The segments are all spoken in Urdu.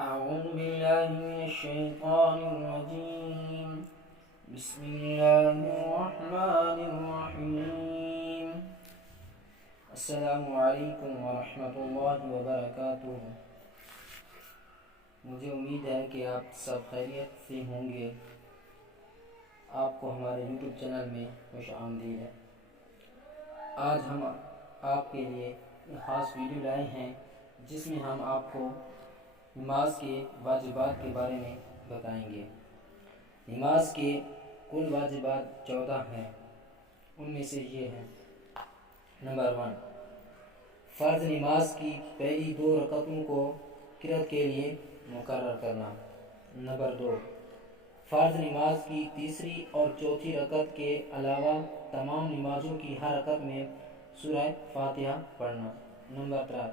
أعوذ بالله من الشيطان الرجيم. بسم الله الرحمن الرحيم. السلام علیکم ورحمۃ اللہ وبرکاتہ. مجھے امید ہے کہ آپ سب خیریت سے ہوں گے. آپ کو ہمارے یوٹیوب چینل میں خوش آمدید ہے. آج ہم آپ کے لیے ایک خاص ویڈیو لائے ہیں جس میں ہم آپ کو نماز کے واجبات کے بارے میں بتائیں گے. نماز کے کل واجبات 14 ہیں. ان میں سے یہ ہیں: نمبر 1، فرض نماز کی پہلی 2 رکعتوں کو قرات کے لیے مقرر کرنا. نمبر 2، فرض نماز کی تیسری اور چوتھی رکعت کے علاوہ تمام نمازوں کی ہر رکعت میں سورہ فاتحہ پڑھنا. نمبر 3،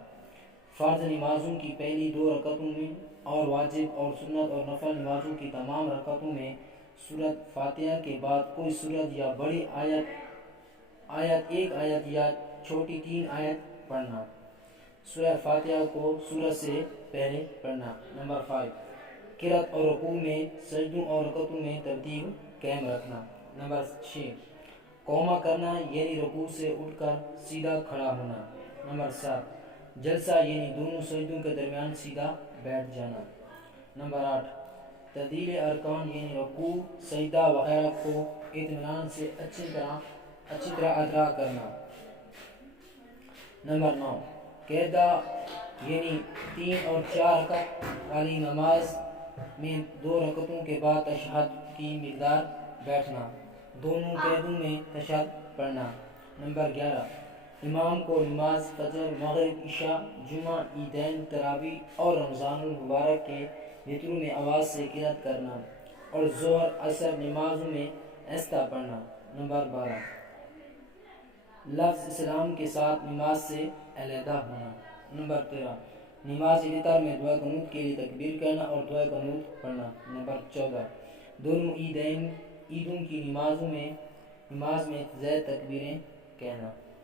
فرض نمازوں کی پہلی 2 رکعتوں میں اور واجب اور سنت اور نفل نمازوں کی تمام رکعتوں میں سورۃ فاتحہ کے بعد کوئی سورت یا بڑی ایک آیت یا چھوٹی 3 آیت پڑھنا. سورہ فاتحہ کو سورت سے پہلے پڑھنا. نمبر 5، قرات اور رکوع میں سجدوں اور رکعتوں میں ترتیب قائم رکھنا. نمبر 6، قوما کرنا یعنی رکوع سے اٹھ کر سیدھا کھڑا ہونا. نمبر 7، جلسہ یعنی دونوں سجدوں کے درمیان سیدھا بیٹھ جانا. نمبر 8، تعدیل ارکان یعنی رکوع، سجدہ وغیرہ کو اطمینان سے اچھی طرح ادا کرنا. نمبر 9، قاعدہ یعنی 3 اور 4 رکعت والی نماز میں 2 رکعتوں کے بعد تشہد کی مقدار بیٹھنا. دونوں قعدوں میں تشہد پڑھنا. نمبر 11، امام کو نماز فجر، مغرب، عشاء، جمعہ، عیدین، تراویح اور رمضان المبارک کے وتروں میں آواز سے قرات کرنا اور ظہر عصر نمازوں میں آہستہ پڑھنا. نمبر 12، لفظ اسلام کے ساتھ نماز سے علیحدہ ہونا. نمبر 13، نماز وتر میں دعا قنوت کے لیے تکبیر کرنا اور دعا قنوت پڑھنا. نمبر 14، دونوں عیدوں کی نماز میں زائد تکبیریں کہنا.